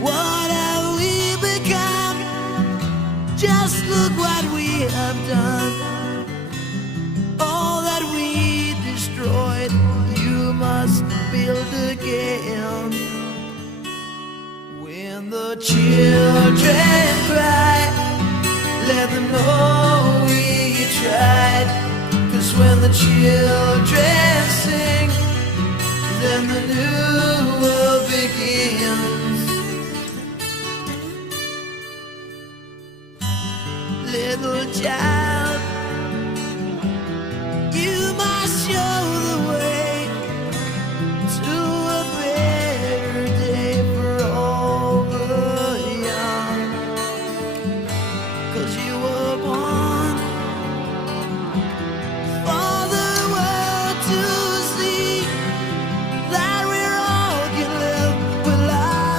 What have we become? Just look what we have done. All that we destroyed, you must build again. When the children cry, let them know we tried. 'Cause when the children sing, then the new world begins. Little child